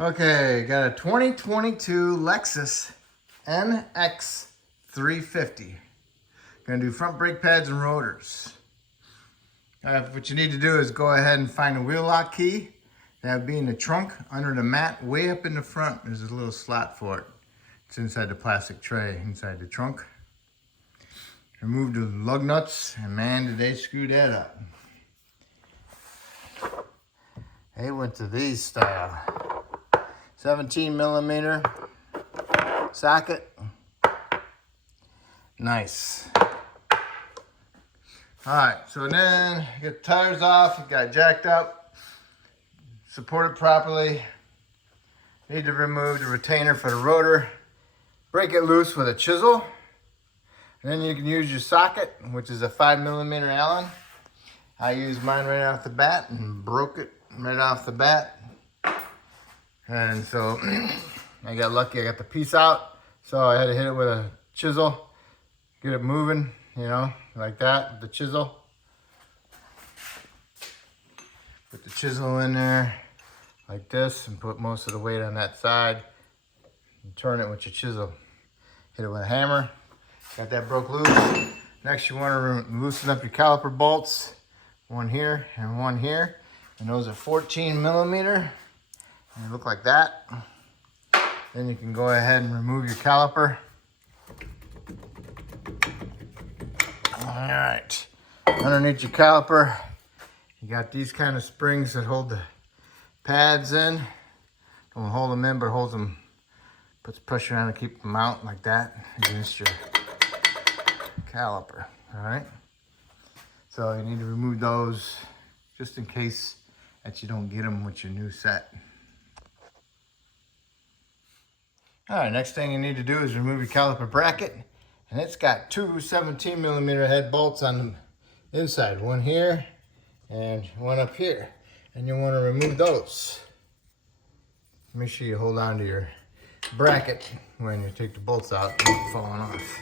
Okay, got a 2022 Lexus NX350. Gonna do front brake pads and rotors. What you need to do is go ahead and find a wheel lock key. That would be in the trunk under the mat, way up in the front. There's a little slot for it. It's inside the plastic tray, inside the trunk. Remove the lug nuts, and man, did they screw that up. They went to these style. 17 millimeter socket. Nice. All right, so then get the tires off, got it jacked up, support it properly. Need to remove the retainer for the rotor. Break it loose with a chisel. And then you can use your socket, which is a 5 millimeter Allen. I used mine right off the bat and broke it right off the bat. And so I got lucky, I got the piece out. So I had to hit it with a chisel, get it moving, you know, like that, with the chisel. Put the chisel in there like this and put most of the weight on that side. And turn it with your chisel. Hit it with a hammer. Got that broke loose. Next you want to loosen up your caliper bolts. One here and one here. And those are 14 millimeter. And they look like that. Then you can go ahead and remove your caliper. All right. Underneath your caliper, you got these kind of springs that hold the pads in. Don't hold them in, but holds them, puts pressure on to keep them out like that against your caliper. All right. So you need to remove those just in case that you don't get them with your new set. All right, next thing you need to do is remove your caliper bracket. And it's got two 17 millimeter head bolts on the inside. One here and one up here. And you want to remove those. Make sure you hold on to your bracket when you take the bolts out and not falling off.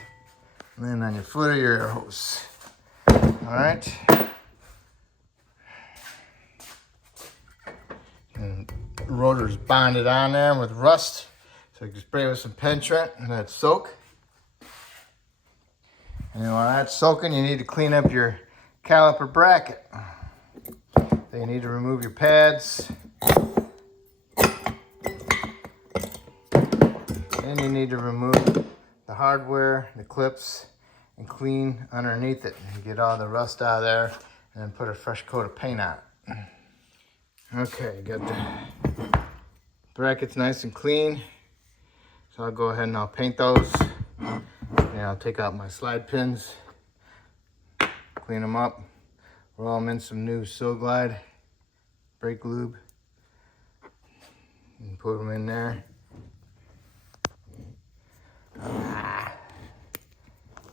And then on your foot of your air hose. All right. And the rotor's bonded on there with rust. So you can spray with some Pentrent and let it soak. And then while that's soaking, you need to clean up your caliper bracket. Then you need to remove your pads. Then you need to remove the hardware, the clips, and clean underneath it. And get all the rust out of there and then put a fresh coat of paint on it. Okay, got the brackets nice and clean. So I'll go ahead and I'll paint those. And I'll take out my slide pins, clean them up, roll them in some new Glide brake lube, and put them in there.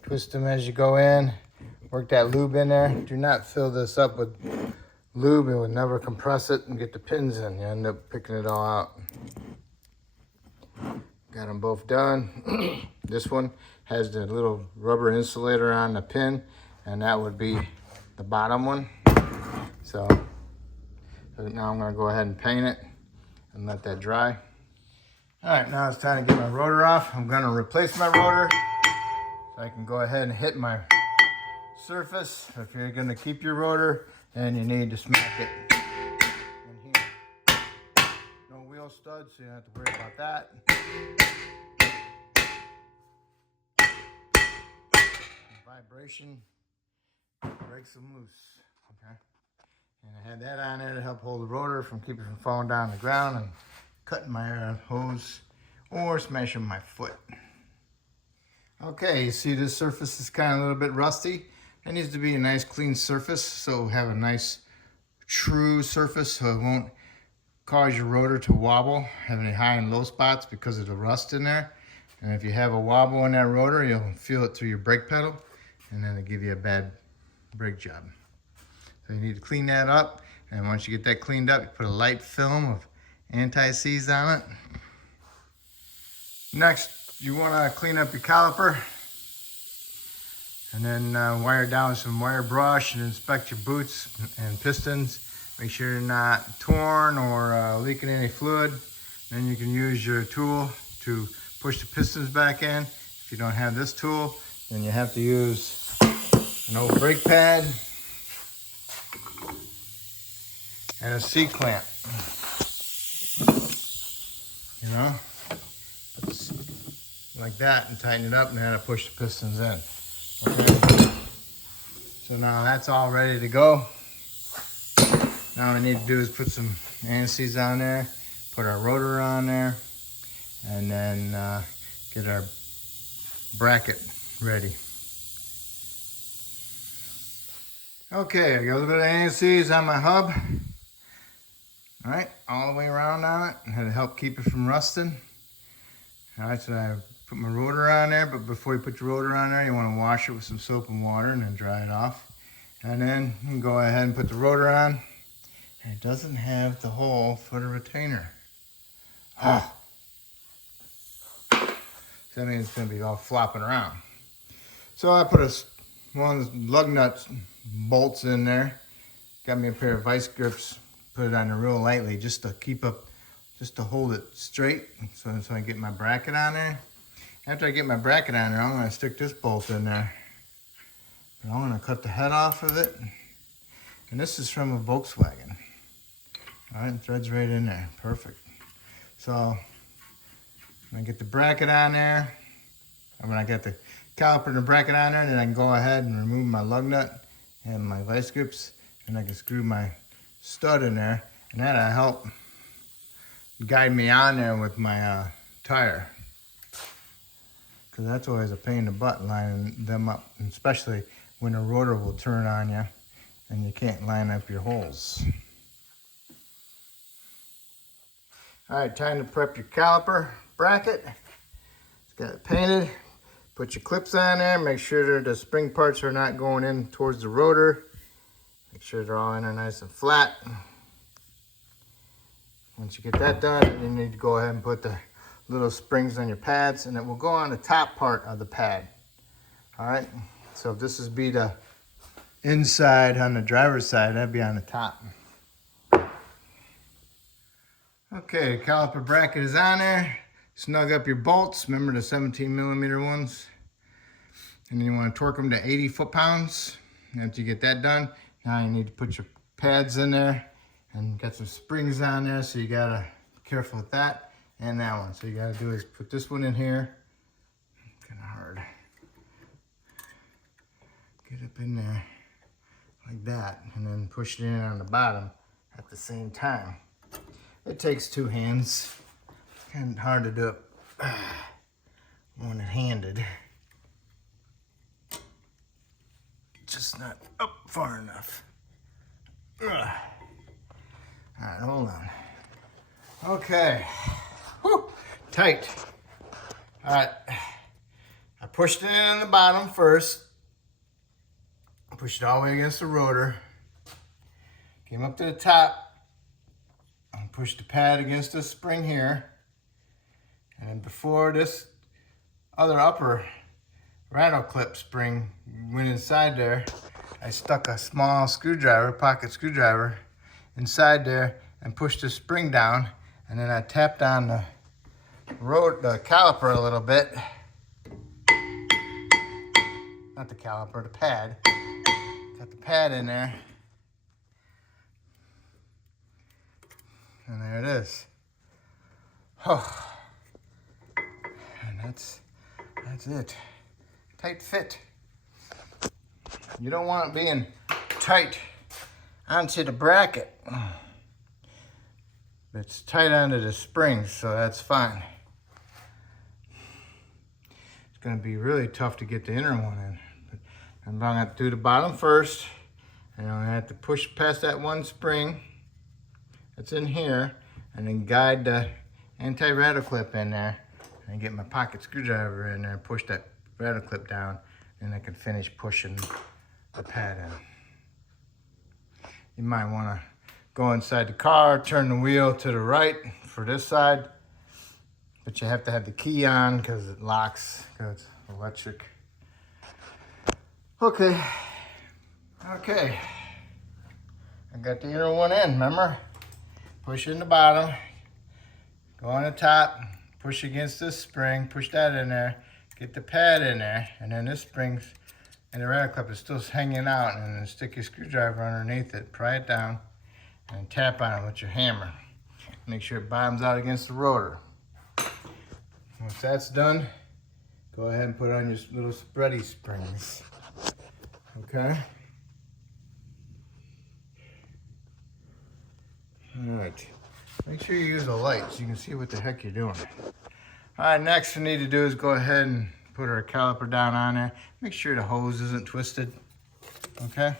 Twist them as you go in, work that lube in there. Do not fill this up with lube, it would never compress it and get the pins in. You end up picking it all out. Got them both done. This one has the little rubber insulator on the pin, and that would be the bottom one. So now I'm gonna go ahead and paint it and let that dry. All right, now it's time to get my rotor off. I'm gonna replace my rotor so I can go ahead and hit my surface. If you're gonna keep your rotor, then you need to smack it in here. No wheel studs, so you don't have to worry about that. Vibration breaks them loose. Okay, and I had that on there to help hold the rotor from keeping it from falling down on the ground and cutting my hose or smashing my foot. Okay, you see this surface is kind of a little bit rusty. It needs to be a nice clean surface, so have a nice true surface so it won't cause your rotor to wobble, have any high and low spots because of the rust in there. And if you have a wobble in that rotor, you'll feel it through your brake pedal, and then it'll give you a bad brake job. So you need to clean that up, and once you get that cleaned up, you put a light film of anti-seize on it. Next, you want to clean up your caliper, and then wire down some wire brush and inspect your boots and pistons. Make sure you're not torn or leaking any fluid. Then you can use your tool to push the pistons back in. If you don't have this tool, then you have to use an old brake pad and a C-clamp. You know, like that, and tighten it up, and then I push the pistons in. Okay. So now that's all ready to go. Now what I need to do is put some anti-seize on there, put our rotor on there, and then get our bracket ready. Okay, I got a little bit of anti-seize on my hub. All right, all the way around on it, and to help keep it from rusting. All right, so I put my rotor on there, but before you put your rotor on there, you want to wash it with some soap and water and then dry it off. And then you can go ahead and put the rotor on. And it doesn't have the hole for the retainer. So that means it's going to be all flopping around. So I put one of the lug nuts bolts in there. Got me a pair of vice grips. Put it on there real lightly just to keep up, just to hold it straight. So I get my bracket on there. After I get my bracket on there, I'm going to stick this bolt in there. And I'm going to cut the head off of it. And this is from a Volkswagen. All right, thread's right in there. Perfect. So I'm going to get the bracket on there. When I get the caliper and the bracket on there, then I can go ahead and remove my lug nut and my vice grips. And I can screw my stud in there. And that'll help guide me on there with my tire. Because that's always a pain in the butt lining them up, especially when the rotor will turn on you and you can't line up your holes. All right, time to prep your caliper bracket. It's got it painted. Put your clips on there. Make sure that the spring parts are not going in towards the rotor. Make sure they're all in there nice and flat. Once you get that done, you need to go ahead and put the little springs on your pads, and it will go on the top part of the pad. All right, so if this is be the inside on the driver's side, that'd be on the top. Okay, caliper bracket is on there. Snug up your bolts. Remember the 17mm ones. And then you want to torque them to 80 foot-pounds. After you get that done, now you need to put your pads in there. And got some springs on there, so you gotta be careful with that and that one. So you gotta do is put this one in here. Kind of hard. Get up in there like that, and then push it in on the bottom at the same time. It takes two hands. It's kind of hard to do it one-handed. Just not up far enough. Ugh. All right, hold on. Okay. Whew. Tight. All right. I pushed it in on the bottom first. Pushed it all the way against the rotor. Came up to the top. And pushed the pad against this spring here. And then before this other upper rattle clip spring went inside there, I stuck a small screwdriver, pocket screwdriver, inside there and pushed the spring down, and then I tapped on the caliper a little bit. Not the caliper, the pad. Got the pad in there. And there it is. Oh. And that's it. Tight fit. You don't want it being tight onto the bracket. It's tight onto the springs, so that's fine. It's going to be really tough to get the inner one in. But I'm going to do the bottom first, and I'm going to have to push past that one spring that's in here, and then guide the anti-rattle clip in there, and get my pocket screwdriver in there and push that rattle clip down, and I can finish pushing the pad in. You might want to go inside the car, turn the wheel to the right for this side, but you have to have the key on because it locks, because it's electric. Okay. I got the inner one in, remember? Push in the bottom, go on the top, push against this spring, push that in there, get the pad in there, and then this spring and the rattle clip is still hanging out, and then stick your screwdriver underneath it, pry it down, and tap on it with your hammer. Make sure it bottoms out against the rotor. Once that's done, go ahead and put on your little spready springs. Okay? Alright. Make sure you use a light so you can see what the heck you're doing. Alright, next we need to do is go ahead and put our caliper down on there. Make sure the hose isn't twisted. Okay?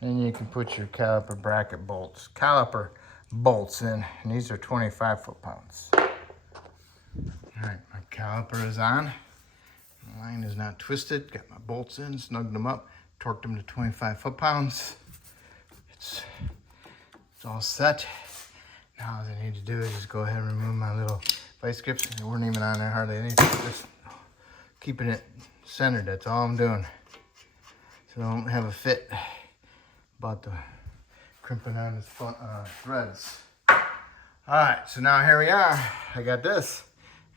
Then you can put your caliper bracket bolts. Caliper bolts in, and these are 25 foot-pounds. Alright, my caliper is on. The line is not twisted. Got my bolts in, snugged them up, torqued them to 25 foot-pounds. It's all set. Now all I need to do is just go ahead and remove my little vice grips. They weren't even on there hardly anything. Just keeping it centered, that's all I'm doing. So I don't have a fit about the crimping on the front threads. Alright, so now here we are. I got this.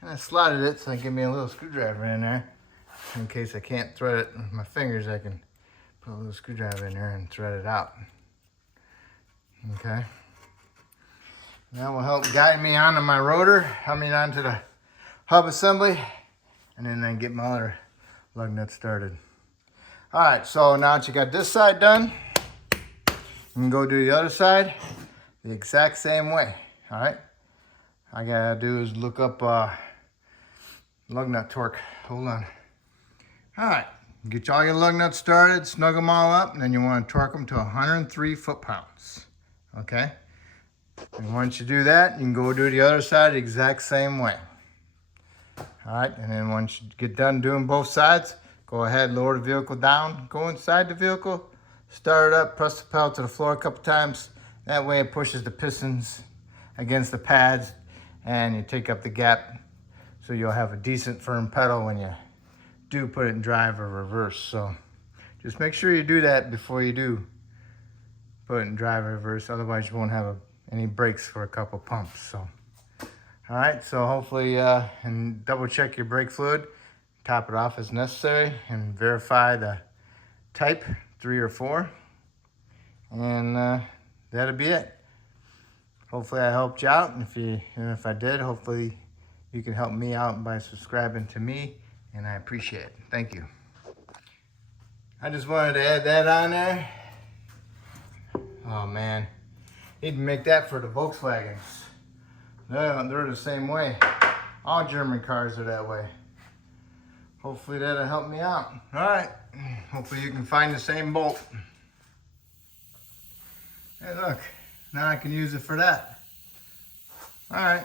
And I slotted it so I can give me a little screwdriver in there. In case I can't thread it with my fingers, I can put a little screwdriver in there and thread it out. Okay. That will help guide me onto my rotor, help me onto the hub assembly, and then I get my other lug nut started. Alright, so now that you got this side done, you can go do the other side the exact same way. Alright? All I gotta do is look up lug nut torque. Hold on. Alright, get all your lug nuts started, snug them all up, and then you want to torque them to 103 foot-pounds. Okay? And once you do that, you can go do the other side the exact same way. Alright, and then once you get done doing both sides, go ahead, lower the vehicle down, go inside the vehicle, start it up, press the pedal to the floor a couple times. That way it pushes the pistons against the pads and you take up the gap so you'll have a decent firm pedal when you do put it in drive or reverse. So just make sure you do that before you do put it in drive or reverse, otherwise you won't have any brakes for a couple pumps. So all right, so hopefully and double check your brake fluid, top it off as necessary, and verify the type 3 or 4, and that'll be it. Hopefully I helped you out, and if I did, hopefully you can help me out by subscribing to me, and I appreciate it. Thank you. I just wanted to add that on there. Oh man, need to make that for the Volkswagens. They're the same way. All German cars are that way. Hopefully that'll help me out. All right, hopefully you can find the same bolt. Hey look, now I can use it for that. All right.